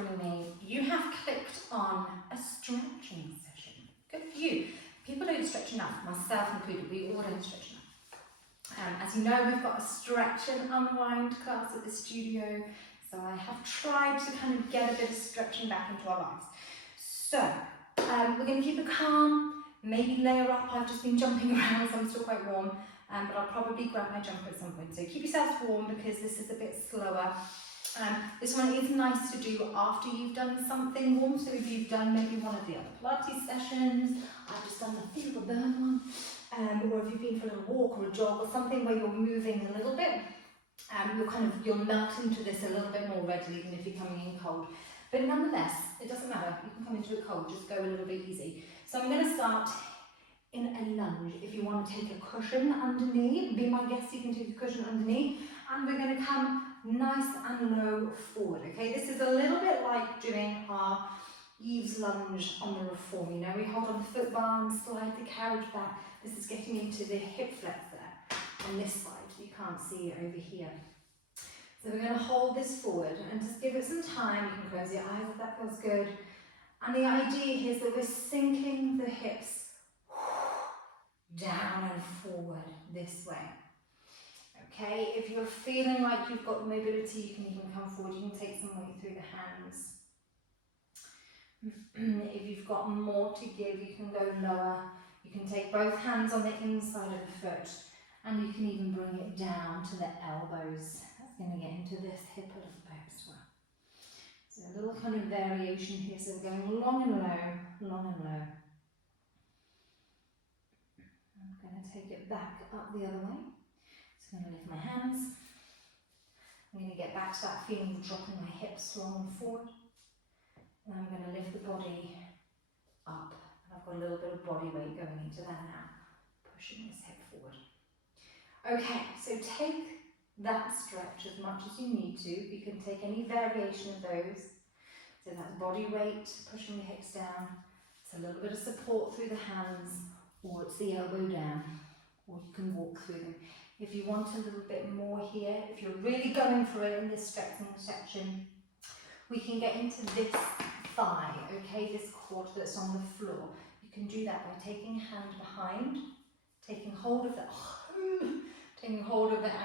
joining me, you have clicked on a stretching session. Good for you. People don't stretch enough, myself included, we all don't stretch enough. As you know, we've got a stretch and unwind class at the studio, so I have tried to kind of get a bit of stretching back into our lives. So, we're going to keep it calm, maybe layer up. I've just been jumping around, so I'm still quite warm, but I'll probably grab my jumper at some point. So keep yourselves warm because this is a bit slower. This one is nice to do after you've done something warm. So if you've done maybe one of the other Pilates sessions, I've just done the feel the burn one, or if you've been for a little walk or a jog or something where you're moving a little bit, you'll melt into this a little bit more readily than if you're coming in cold. But nonetheless, it doesn't matter. You can come into it cold, just go a little bit easy. So I'm going to start in a lunge. If you want to take a cushion underneath, be my guest, you can take a cushion underneath, and we're going to come nice and low forward, okay? This is a little bit like doing our Eve's lunge on the reform, you know, we hold on the foot bar and slide the carriage back. This is getting into the hip flex there, on this side, you can't see it over here. So we're going to hold this forward and just give it some time. You can close your eyes if that feels good. And the idea is that we're sinking the hips down and forward this way. Okay, if you're feeling like you've got mobility, you can even come forward. You can take some weight through the hands. If you've got more to give, you can go lower. You can take both hands on the inside of the foot, and you can even bring it down to the elbows. That's going to get into this hip a little bit as well. So a little kind of variation here. So we're going long and low, long and low. I'm going to take it back up the other way. So I'm going to lift my hands. I'm going to get back to that feeling of dropping my hips long and forward. And I'm going to lift the body up. And I've got a little bit of body weight going into that now, pushing this hip forward. Okay, so take that stretch as much as you need to. You can take any variation of those. So that's body weight, pushing the hips down. It's a little bit of support through the hands, or it's the elbow down, or you can walk through them. If you want a little bit more here, if you're really going for it in this stretching section, we can get into this thigh, okay, this quad that's on the floor. You can do that by taking a hand behind, taking hold of the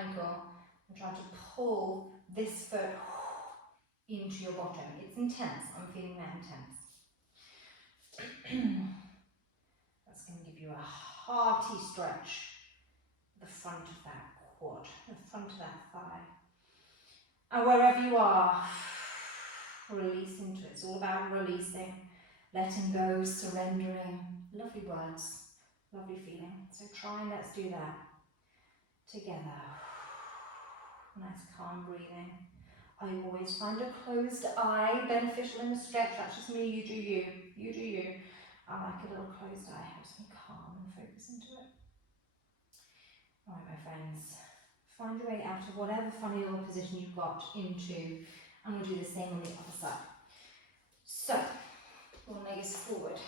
ankle, and try to pull this foot into your bottom. It's intense. I'm feeling that intense. That's going to give you a hearty stretch. The front of that quad, the front of that thigh. And wherever you are, release into it. It's all about releasing, letting go, surrendering. Lovely words, lovely feeling. So try and let's do that together. Nice calm breathing. I always find a closed eye beneficial in a stretch. That's just me, you do you. You do you. I like a little closed eye, helps me calm and focus into it. Alright, my friends, find your way out of whatever funny little position you've got into, and we'll do the same on the other side. So, one leg is forward,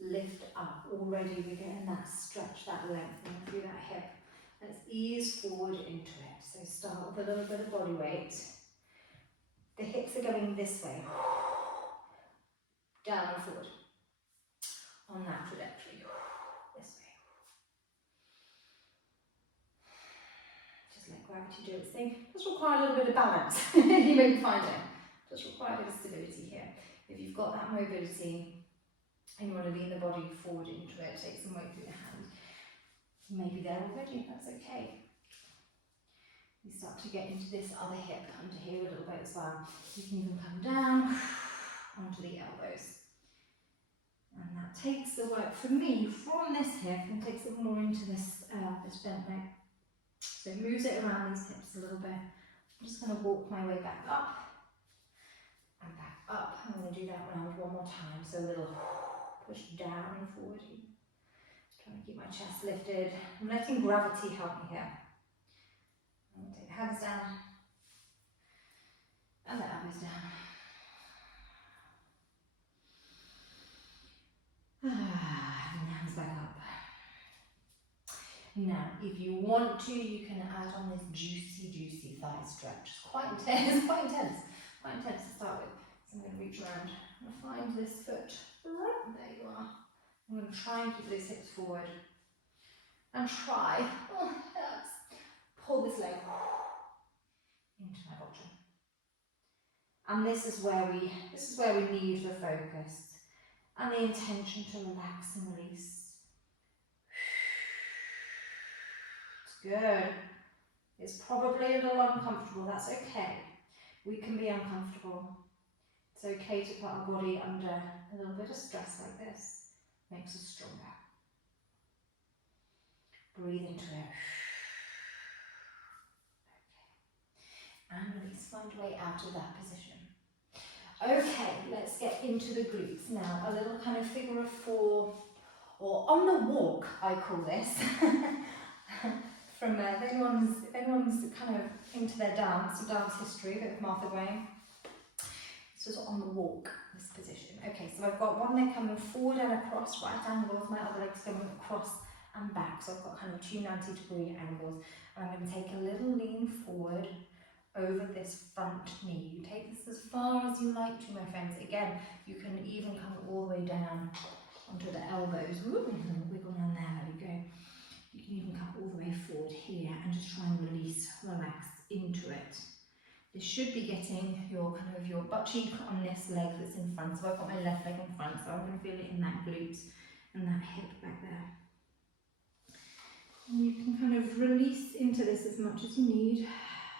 lift up. Already we're getting that stretch, that length through that hip. Let's ease forward into it. So start with a little bit of body weight. The hips are going this way, down and forward, on that trajectory, this way. Let gravity do its thing. It does require a little bit of balance. You may find it. It does require a bit of stability here. If you've got that mobility and you want to lean the body forward into it, take some weight through the hand. Maybe there already, that's okay. You start to get into this other hip under here a little bit as well. You can even come down onto the elbows. And that takes the work for me from this hip and takes it more into this bent neck. So it moves it around these hips a little bit. I'm just going to walk my way back up and back up. I'm going to do that round one more time. So a little push down and forward. Trying to keep my chest lifted. I'm letting gravity help me here. I'm going to take the hands down and the elbows down. And hands back up. Now, if you want to, you can add on this juicy, juicy thigh stretch. It's quite intense, quite intense to start with. So I'm going to reach around. I'm going to find this foot. Right, there you are. I'm going to try and keep those hips forward. And try, oh, it hurts. Pull this leg into my bottom. And this is where we need the focus and the intention to relax and release. It's good. It's probably a little uncomfortable, that's okay. We can be uncomfortable. It's okay to put our body under a little bit of stress like this. Makes us stronger. Breathe into it. Okay. And release, find a way out of that position. Okay, let's get into the glutes. Now, a little kind of figure of four, or on the walk, I call this. From if anyone's kind of into their dance history, a bit of Martha Graham. This was on the walk, this position. Okay, so I've got one leg coming forward and across, right angles, my other leg's going across and back. So I've got kind of two 90-degree angles. And I'm going to take a little lean forward over this front knee. You take this as far as you like to, my friends. Again, you can even come all the way down onto the elbows. Ooh, wiggle down there, there we go. You can even come all the way forward here and just try and release, relax into it. This should be getting your kind of your butt cheek on this leg that's in front. So I've got my left leg in front, so I'm going to feel it in that glute and that hip back there. And you can kind of release into this as much as you need.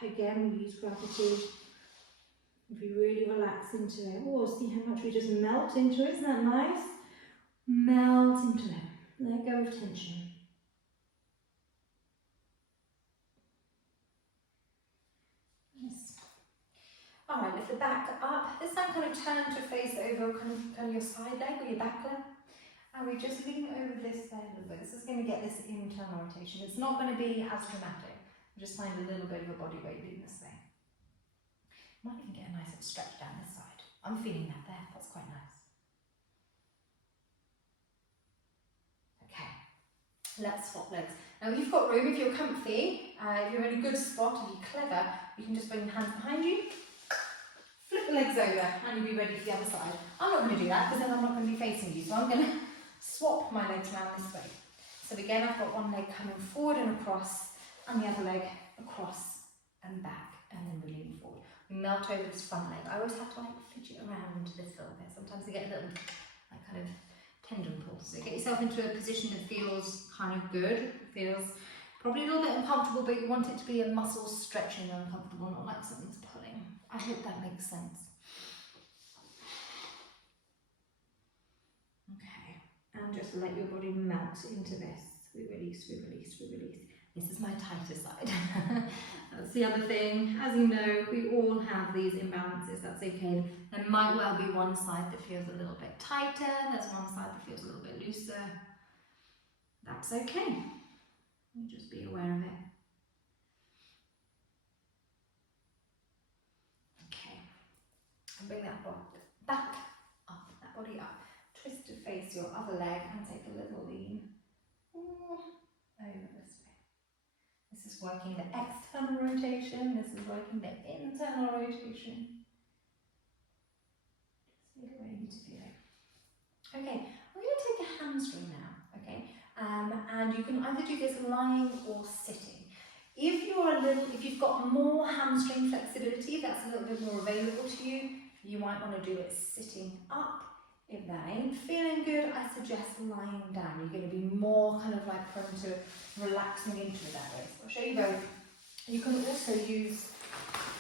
Again, we use gratitude. If you really relax into it, oh, see how much we just melt into it. Isn't that nice? Melt into it. Let go of tension. Yes. All right, lift the back up. This time, kind of turn to face over kind of your side leg or your back leg. And we just lean over this there a little bit. This is going to get this internal rotation. It's not going to be as dramatic. Just find a little bit of your body weight doing this thing. Might even get a nice little stretch down this side. I'm feeling that there. That's quite nice. Okay. Let's swap legs. Now you've got room if you're comfy, if you're in a good spot, if you're clever, you can just bring your hands behind you, flip the legs over, and you'll be ready for the other side. I'm not going to do that because then I'm not going to be facing you, so I'm going to swap my legs around this way. So again, I've got one leg coming forward and across, and the other leg across and back, and then we lean forward. We melt over this front leg. I always have to like fidget around this little bit. Sometimes I get a little like kind of tendon pull. So get yourself into a position that feels kind of good. Feels probably a little bit uncomfortable, but you want it to be a muscle stretching and uncomfortable, not like something's pulling. I hope that makes sense. Okay, and just let your body melt into this. We release, we release, we release. This is my tighter side. That's the other thing. As you know, we all have these imbalances. That's okay. There might well be one side that feels a little bit tighter. There's one side that feels a little bit looser. That's okay. You just be aware of it. Okay. And bring that body back up, that body up. Twist to face your other leg and take a little lean over this way. This is working the external rotation, this is working the internal rotation. Just feel it where you need to feel it. Okay, we're going to take a hamstring now, okay? And you can either do this lying or sitting. If you've got more hamstring flexibility, that's a little bit more available to you, you might want to do it sitting up. If that ain't feeling good, I suggest lying down. You're going to be more kind of like prone to relaxing into it that way. So I'll show you both. You can also use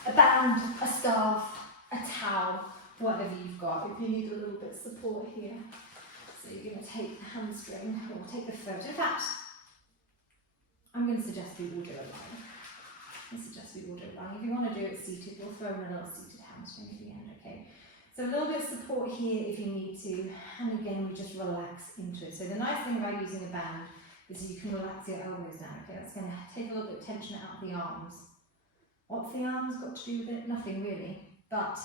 a band, a scarf, a towel, whatever you've got, if you need a little bit of support here. So you're going to take the hamstring, or take the foot. In fact, I'm going to suggest we all do it lying. If you want to do it seated, we'll throw in a little seated hamstring at the end, okay? So a little bit of support here if you need to, and again we just relax into it. So the nice thing about using a band is you can relax your elbows down, okay? That's going to take a little bit of tension out of the arms. What's the arms got to do with it? Nothing really. But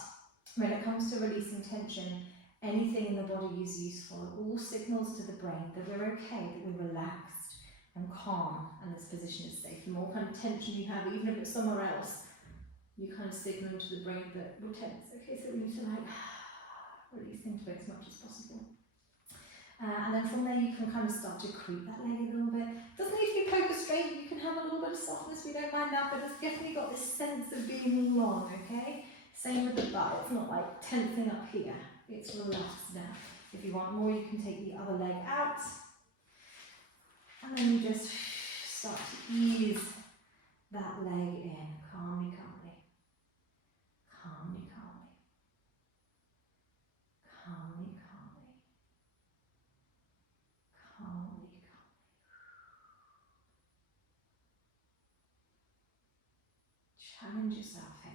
when it comes to releasing tension, anything in the body is useful. All signals to the brain that we're okay, that we're relaxed and calm, and this position is safe. The more kind of tension you have, even if it's somewhere else, you kind of signal to the brain that we're tense. Okay, so we need to like release into it as much as possible. And then from there you can kind of start to creep that leg a little bit. Doesn't need to be poker straight, you can have a little bit of softness, we don't mind that, but it's definitely got this sense of being long, okay? Same with the butt, it's not like tensing up here, it's relaxed now. If you want more, you can take the other leg out. And then you just start to ease that leg in, calmly, calmly. Calmly, calmly. Calmly, calmly. Calmly, calmly. Challenge yourself here.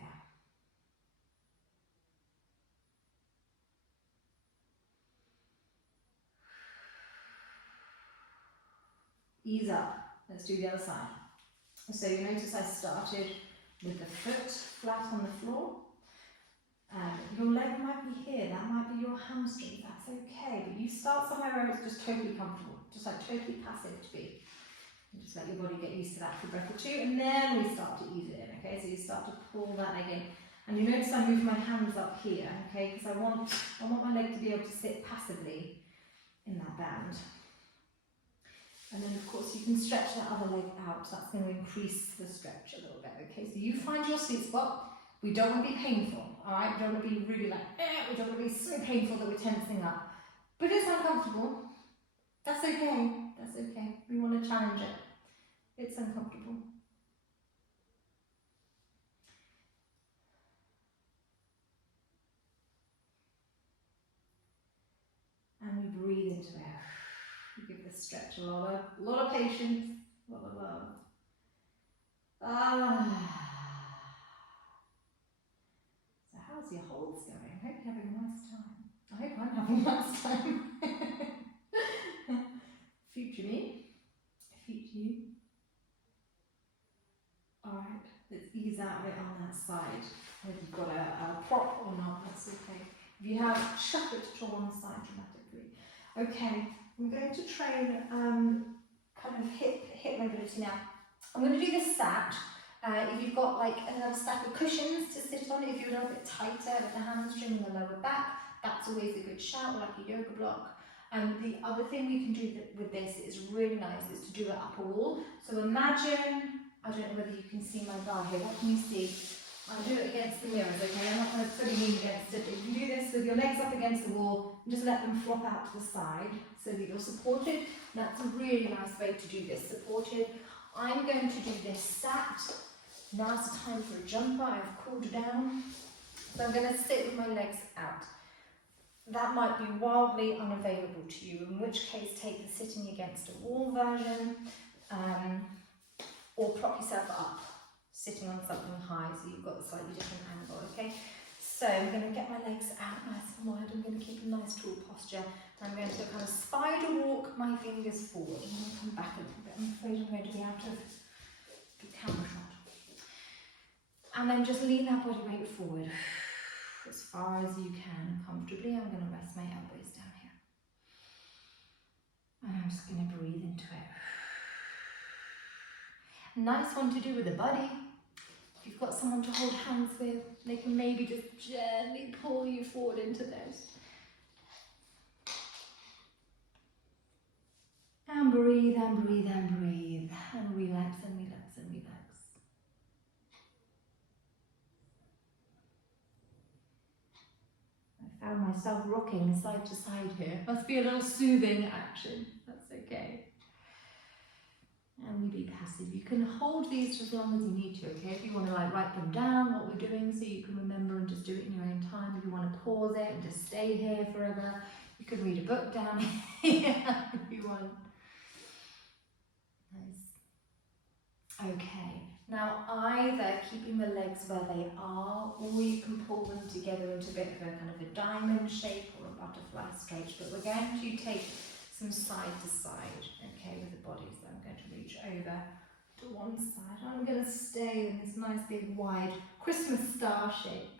Ease up. Let's do the other side. So you notice I started with the foot flat on the floor. Your leg might be here, that might be your hamstring, that's okay. But you start somewhere where it's just totally comfortable, just like totally passive to be. And just let your body get used to that for a breath or two, and then we start to ease it in, okay? So you start to pull that leg in. And you notice I move my hands up here, okay? Because I want my leg to be able to sit passively in that band. And then of course you can stretch that other leg out, so that's going to increase the stretch a little bit, okay? So you find your sweet spot. We don't want to be painful, alright? We don't want to be really like, we don't want to be so painful that we're tensing up. But it's uncomfortable. That's okay, that's okay. We want to challenge it. It's uncomfortable. And we breathe into it. We give this stretch a lot of patience, a lot of love. So how's your holds going? I hope you're having a nice time. I hope I'm having a nice time. Future me, future you. Alright, let's ease out a bit on that side. Whether you've got a prop or not, that's okay. If you have, shuffle it to one side dramatically. Okay, I'm going to train kind of hip mobility now. I'm going to do this sat. If you've got like another stack of cushions to sit on, if you're a little bit tighter with the hamstring and the lower back, that's always a good shout, like a yoga block. And the other thing we can do with this is really nice, is to do an upper wall. So imagine, I don't know whether you can see my bar here, what can you see? I'll do it against the mirrors, okay? I'm not going to fully lean against it. If you do this with your legs up against the wall, and just let them flop out to the side so that you're supported. That's a really nice way to do this, supported. I'm going to do this sat. Now's the time for a jumper. I've cooled down. So I'm going to sit with my legs out. That might be wildly unavailable to you, in which case take the sitting against a wall version, or prop yourself up, sitting on something high so you've got a slightly different angle, okay? So I'm going to get my legs out nice and wide. I'm going to keep a nice tall posture. I'm going to kind of spider walk my fingers forward. I'm going to come back a little bit. I'm afraid I'm going to be out of the camera shot. And then just lean that body weight forward as far as you can comfortably. I'm going to rest my elbows down here. And I'm just going to breathe into it. Nice one to do with a buddy. If you've got someone to hold hands with, they can maybe just gently pull you forward into those. And breathe and breathe and breathe. And relax and relax and relax. I found myself rocking side to side here. Must be a little soothing action. That's okay. And we be passive. You can hold these for as long as you need to, okay? If you want to like write them down, what we're doing, so you can remember and just do it in your own time. If you want to pause it and just stay here forever, you could read a book down here if you want. Nice. Okay. Now either keeping the legs where they are, or you can pull them together into a bit of a kind of a diamond shape or a butterfly stretch. But we're going to take some side to side, okay, with the body. So I'm going to reach over to one side. I'm going to stay in this nice big wide Christmas star shape.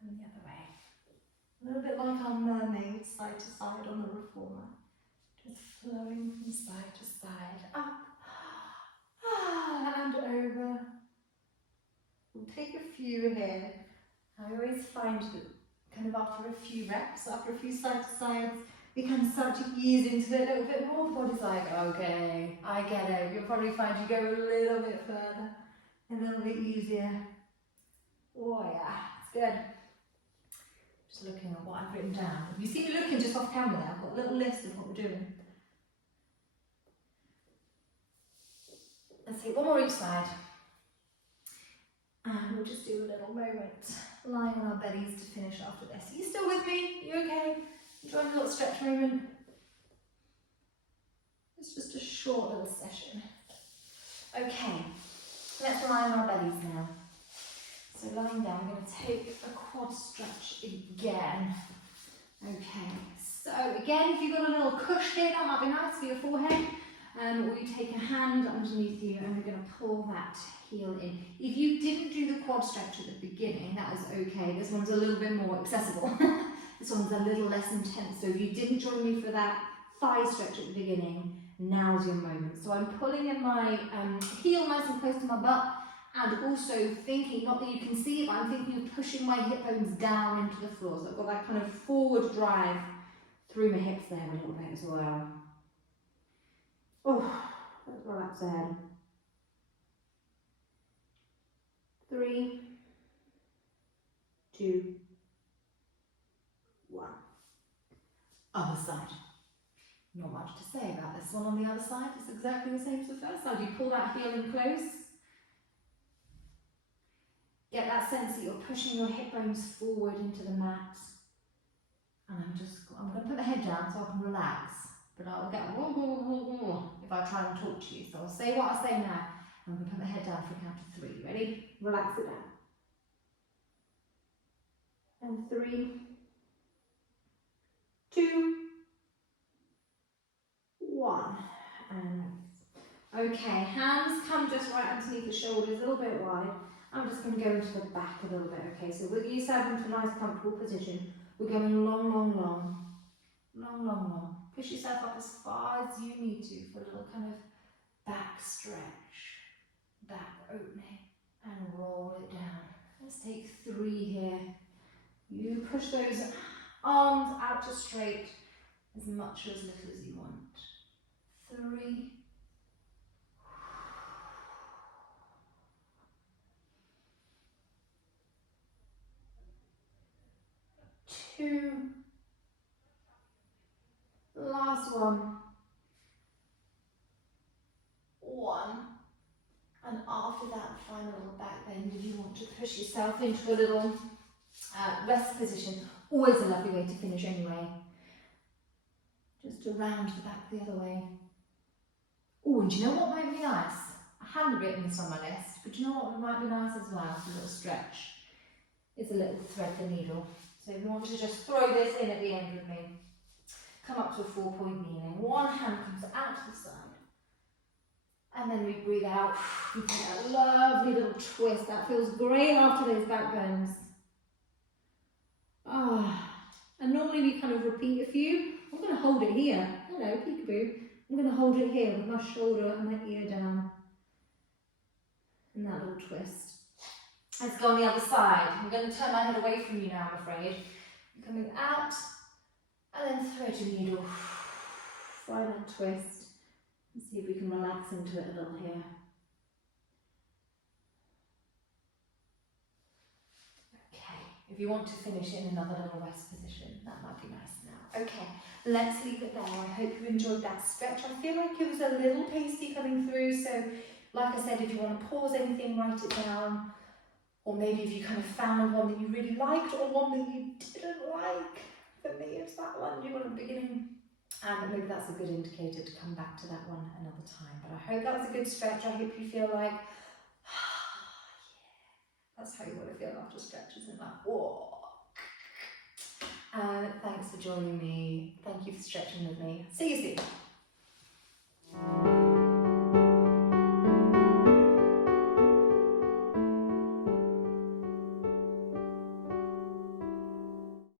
And the other way. A little bit like our mermaid, side to side on the reformer. Just flowing from side to side. Up. And and over. We'll take a few here. I always find that kind of after a few reps, after a few side to sides, we kind of start to ease into it a little bit more. The body's like, okay, I get it. You'll probably find you go a little bit further, a little bit easier. Oh yeah, it's good. Just looking at what I've written down. You see me looking just off camera there. I've got a little list of what we're doing. Let's take one more each side. And we'll just do a little moment lying on our bellies to finish after this. Are you still with me? You okay? Enjoying a little stretch moment? It's just a short little session. Okay, let's lie on our bellies now. So lying down, we're going to take a quad stretch again. Okay, so again, if you've got a little cush here, that might be nice for your forehead. Or you take a hand underneath you and we're going to pull that heel in. If you didn't do the quad stretch at the beginning, that is okay. This one's a little bit more accessible. This one's a little less intense. So if you didn't join me for that thigh stretch at the beginning, now's your moment. So I'm pulling in my heel nice and close to my butt, and also thinking, not that you can see it, but I'm thinking of pushing my hip bones down into the floor. So I've got that kind of forward drive through my hips there a little bit as well. Oh, let's relax the head. 3, 2, 1. Other side. Not much to say about this one on the other side. It's exactly the same as the first side. You pull that heel in close. Get that sense that you're pushing your hip bones forward into the mat. And I'm going to put the head down so I can relax. But I'll get if I try and talk to you. So I'll say what I say now. I'm going to put my head down for a count of 3. Ready? Relax it down. And 3, 2, 1. And okay, hands come just right underneath the shoulders, a little bit wide. I'm just going to go into the back a little bit. Okay, so we'll get yourself into a nice comfortable position. We're going long, long, long. Long, long, long. Push yourself up as far as you need to for a little kind of back stretch, back opening, and roll it down. Let's take 3 here. You push those arms out to straight as much or as little as you want. 3. 2. Last one. 1. And after that final little back bend, if you want to push yourself into a little rest position, always a lovely way to finish anyway. Just to round the back the other way. Oh, and do you know what might be nice? I hadn't written this on my list, but do you know what might be nice as well? It's a little stretch. It's a little thread the needle. So if you want to just throw this in at the end with me, come up to a 4-point kneeling. One hand comes out to the side. And then we breathe out. We take that lovely little twist. That feels great after those back bends. And normally we kind of repeat a few. I'm going to hold it here. Hello, peekaboo. I'm going to hold it here with my shoulder and my ear down. And that little twist. Let's go on the other side. I'm going to turn my head away from you now, I'm afraid. You're coming out. And then thread your needle. Find that twist. And see if we can relax into it a little here. Okay, if you want to finish in another little rest position, that might be nice now. Okay, let's leave it there. I hope you enjoyed that stretch. I feel like it was a little pasty coming through, so like I said, if you want to pause anything, write it down. Or maybe if you kind of found one that you really liked or one that you didn't like. For me, it's that one you want at the beginning. And maybe that's a good indicator to come back to that one another time. But I hope that was a good stretch. I hope you feel like, yeah, that's how you want to feel after stretches, isn't that? Whoa. And thanks for joining me. Thank you for stretching with me. See you soon.